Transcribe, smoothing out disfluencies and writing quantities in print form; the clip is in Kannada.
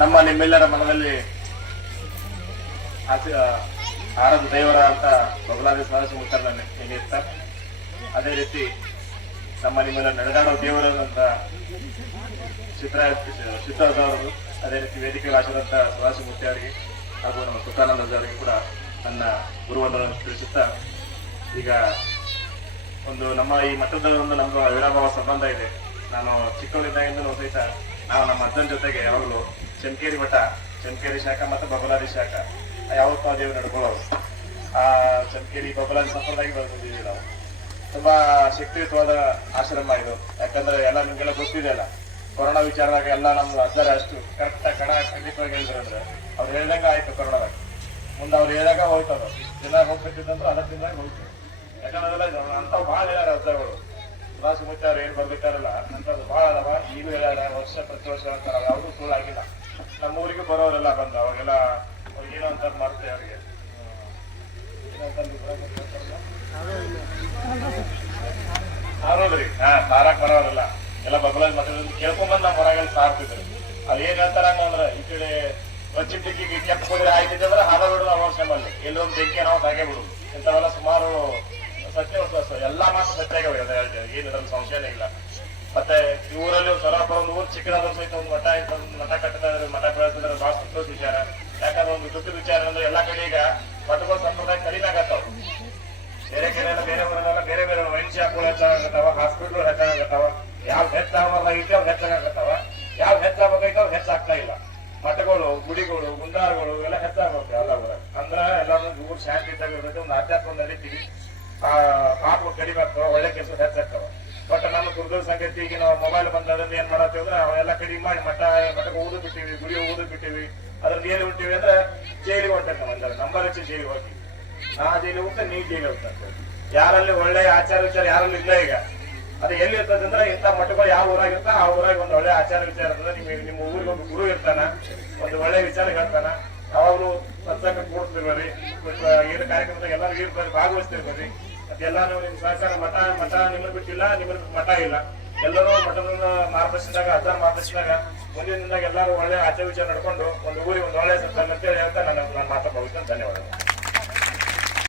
ನಮ್ಮ ನಿಮ್ಮೆಲ್ಲರ ಮನದಲ್ಲಿ ಆರಾಧ ದೇವರ ಅಂತ ಬಬಲಾದಿ ಸದಸ್ಯ ಮುಖರ್ನ ನೆನೆಯುತ್ತಾ, ಅದೇ ರೀತಿ ನಮ್ಮ ನಿಮ್ಮೆಲ್ಲ ನಡೆದಾಡೋ ದೇವರಂತ ಸಿದ್ದರಾಜವರು, ಅದೇ ರೀತಿ ವೇದಿಕೆಯಲ್ಲಿ ಹಾಕಿದಂತ ಸದಾಶಿವ ಮೂರ್ತಿ ಅವರಿಗೆ ಹಾಗೂ ನಮ್ಮ ಸುಖಾನಂದ ಅವರಿಗೆ ಕೂಡ ನನ್ನ ಗುರುವಂದವನ್ನು ತಿಳಿಸುತ್ತಾ, ಈಗ ನಮ್ಮ ಈ ಮಠದ ನಮ್ದು ಅವಿನಾಭಾವ ಸಂಬಂಧ ಇದೆ. ನಾನು ಚಿಕ್ಕವರಿದ್ದಾಗಿಂದಲೂ ಸಹಿತ ನಾವು ನಮ್ಮ ಅಜ್ಜನ ಜೊತೆಗೆ ಯಾವಾಗಲೂ ಚನ್ಕೇರಿ ಮಠ, ಚನ್ಕೇರಿ ಶಾಖ ಮತ್ತು ಬಬಲಾದಿ ಶಾಖ ಯಾವತ್ತೂ ಆ ದೇವರು ನಡ್ಕೊಳ್ಳೋರು. ಆ ಚನ್ಕೇರಿ ಬಬಲಾದಿ ಸಂಪ್ರದಾಯ ಬಂದಿದ್ದೀವಿ ನಾವು. ತುಂಬಾ ಶಕ್ತಿಯುತವಾದ ಆಶ್ರಮ ಇದು. ಯಾಕಂದ್ರೆ ಎಲ್ಲ ನಿಮ್ಗೆಲ್ಲ ಗೊತ್ತಿದೆ ಅಲ್ಲ, ಕೊರೋನಾ ವಿಚಾರದಾಗ ಎಲ್ಲ ನಮ್ಮ ಅಜ್ಜರ ಅಷ್ಟು ಕರೆಕ್ಟ್ ಖಂಡಿತವಾಗಿ ಹೇಳಿದ್ರಂದ್ರೆ ಅವ್ರು ಹೇಳ್ದಂಗ ಆಯ್ತು. ಕೊರೋನಾದಾಗ ಮುಂದೆ ಅವ್ರು ಹೇಳಿದಾಗ ಹೋಯ್ತದ, ದಿನ ಹೋಗ್ಬೇಕಿದ್ದಂದ್ರೆ ಅದ ತಿಂದಾಗ ಹೋಯ್ತು. ಯಾಕಂದ್ರೆ ಅಂತಾವ್ ಭಾಳ ಹೇಳ್ಯಾರ ಅಜ್ಜಗಳು. ಸದಾಶಿವ ಮೂರ್ತಿ ಅವ್ರು ಏನ್ ಬರ್ಬೇಕಾರಲ್ಲ ಅಂತದ್ದು ಭಾಳ ಅದಾವ. ಈಗೂ ಹೇಳ್ಯಾರ, ವರ್ಷ ಪ್ರತಿ ವರ್ಷ ಅಂತಾರ, ಯಾವ್ದು ಸುಳ್ಳು ಆಗಿಲ್ಲ. ನಮ್ಮ ಊರಿಗೂ ಬರೋರೆಲ್ಲ ಬಂದ ಅವಾಗೆಲ್ಲ ಅವ್ರಿಗೆ ಏನೋ ಅಂತ ಮಾಡ್ತೇವೆ. ಅವ್ರಿಗೆ ಆರೋದ್ರಿ ಸಾರಾಕ್ ಬರೋರೆಲ್ಲ ಎಲ್ಲ ಬಬಲಾದಿ ಮಕ್ಕಳಲ್ಲಿ ಕೇಳ್ಕೊಂಬಂದ್ ನಮ್ಮ ಹೊರಗೆಲ್ಲ ಸಾರ್ತಿದ್ರು. ಅಲ್ಲಿ ಏನ್ ಹೇಳ್ತಾರ ಅಂದ್ರೆ, ಈ ಕಡೆ ಬಚ್ಚಿನ ಟಿಕ್ಕಿಗೆ ಕೆಂಪು ಹೋದ್ರೆ ಆಯ್ತಿದ್ದೆ ಅಂದ್ರೆ ಹಾದ ಬಿಡುದು ಅವಶ್ಯಮಲ್ಲಿ, ಎಲ್ಲೊಂದು ಬೆಂಕಿ ನಾವು ತಾಗೆ ಬಿಡುದು. ಇಂಥವೆಲ್ಲ ಸುಮಾರು ಸತ್ಯ, ಎಲ್ಲಾ ಮಾತು ಸತ್ಯ ಆಗ್ಯಾವ, ಏನಿದ್ರಲ್ಲಿ ಸಂಶಯನೇ ಇಲ್ಲ. ಮತ್ತೆ ಈ ಊರಲ್ಲಿ ಸ್ವಲ್ಪ ಒಂದು ಊರು ಚಿಕ್ಕದಾದ್ರೂ ಸಹಿತ ಒಂದು ಮಠ ಇತ್ತು, ಮಠ ಕಟ್ಟಿದ್ರೆ ಮಠ ಬೆಳೆಸಿದ್ರೆ ಬಹಳ ಸಂತೋಷ ವಿಚಾರ. ಯಾಕಂದ್ರೆ ಒಂದು ದುಡ್ಡು ವಿಚಾರ ಅಂದ್ರೆ ಎಲ್ಲಾ ಕಡೆ ಈಗ ಮಠಗಳ ಸಂಪ್ರದಾಯ ಕಡಿಮೆ ಆಗತ್ತಾವ. ಬೇರೆ ಕಡೆ ಬೇರೆ ಊರಲ್ಲೆಲ್ಲ ಬೇರೆ ಬೇರೆ ವೈನ್ ಶಾಪ್ಗಳು ಹೆಚ್ಚಾಗತ್ತಾವ, ಹಾಸ್ಪಿಟ್ಲ್ ಹೆಚ್ಚಾಗತ್ತಾವ. ಯಾವ ಹೆಚ್ಚಾಗೈತೆ ಅವ್ ಹೆಚ್ಚಾಗತ್ತಾವ, ಯಾವ ಹೆಚ್ಚಾಗಬೇಕೈತೆ ಅವ್ ಹೆಚ್ಚಾಗ್ತಾ ಇಲ್ಲ. ಮಠಗಳು, ಗುಡಿಗಳು, ಗುಂಡಾರಗಳು ಎಲ್ಲ ಹೆಚ್ಚಾಗುತ್ತೆ ಎಲ್ಲ ಊರಾಗ. ಅಂದ್ರ ಎಲ್ಲಾರು ಊರು ಶಾಂತಿ ಇದ್ದಾಗ ಇರ್ತೈತೆ, ಒಂದು ಆಧ್ಯಾತ್ಮ ನಡೀತೀವಿ, ಪಾಪಗಳು ಕಡಿಮೆ ಆಗ್ತಾವ, ಒಳ್ಳೆ ಕೆಲಸ ಹೆಚ್ಚಾಗ್ತಾವ. ಬಟ್ ನಮ್ಮ ದುರ್ದೈವ ಸಂಗತಿ ಈಗ ನಾವು ಮೊಬೈಲ್ ಬಂದದ್ರಲ್ಲಿ ಏನ್ ಮಾಡತ್ತೀವಿ ಅಂದ್ರೆ ಅವೆಲ್ಲ ಕಡಿಮೆ ಮಾಡಿ ಮಠಕ್ಕೆ ಓದು ಬಿಟ್ಟಿವಿ, ಗುಡಿ ಓದು ಬಿಟ್ಟಿವಿ. ಅದ್ರಲ್ಲಿ ಏನ್ ಬಿಟ್ಟಿವಿ ಅಂದ್ರೆ ಜೈಲಿಗೆ ಹೊಂಟೈತೆ. ನಾವು ನಂಬರ್ ಹೆಚ್ಚು ಜೈಲಿಗೆ ಹೋಗಿ, ನಾ ಜೈಲಿಗೆ ಹೋಗ್ತಾ ನೀ ಜೈಲಿಗೆ ಹೋಗ್ತಾ. ಯಾರಲ್ಲಿ ಒಳ್ಳೆ ಆಚಾರ ವಿಚಾರ ಯಾರಲ್ಲಿ ಇಲ್ಲ ಈಗ. ಅದು ಎಲ್ಲಿ ಇರ್ತದೆ ಅಂದ್ರೆ ಇಂಥ ಮಠಗಳು ಯಾವ ಊರಾಗಿರ್ತ ಆ ಊರಾಗ ಒಂದು ಒಳ್ಳೆ ಆಚಾರ ವಿಚಾರ ಇರ್ತದೆ. ನಿಮ್ಮ ಊರಿಗೆ ಒಂದು ಗುರು ಇರ್ತಾನ, ಒಂದು ಒಳ್ಳೆ ವಿಚಾರ ಹೇಳ್ತಾನ. ಯಾವಾಗ್ಲೂ ಸತ್ಸಂಗ ಕೂಡಿಸ್ತೀವಿ ಬರ್ರಿ, ಏನು ಕಾರ್ಯಕ್ರಮದಾಗ ಎಲ್ಲರೂ ಇರ್ತಾರೆ, ಭಾಗವಹಿಸ್ತೀವಿ ಬರ್ರಿ. ಅದೆಲ್ಲಾನು ನಿಮ್ ಸಹಕಾರ ಮಠ ನಿಮ್ಮನ್ನು ಬಿಟ್ಟಿಲ್ಲ, ನಿಮ್ಮನ್ನು ಮಠ ಇಲ್ಲ. ಎಲ್ಲರೂ ಮಠದ ಮಾರ್ಗದರ್ಶನದಾಗ, ಅಜ್ಜನ ಮಾರ್ಗದರ್ಶನದಾಗ ಮುಂದಿನ ದಿನದಾಗ ಎಲ್ಲರೂ ಒಳ್ಳೆ ಆಚಾರ ವಿಚಾರ ನಡ್ಕೊಂಡು ಒಂದು ಊರಿಗೆ ಒಂದು ಒಳ್ಳೆ ಸತ್ಸಂಗ ಅಂತೇಳಿ ಹೇಳ್ತಾ ನಾನು ಮಾತಾಡ್ಬೋದು. ಧನ್ಯವಾದಗಳು.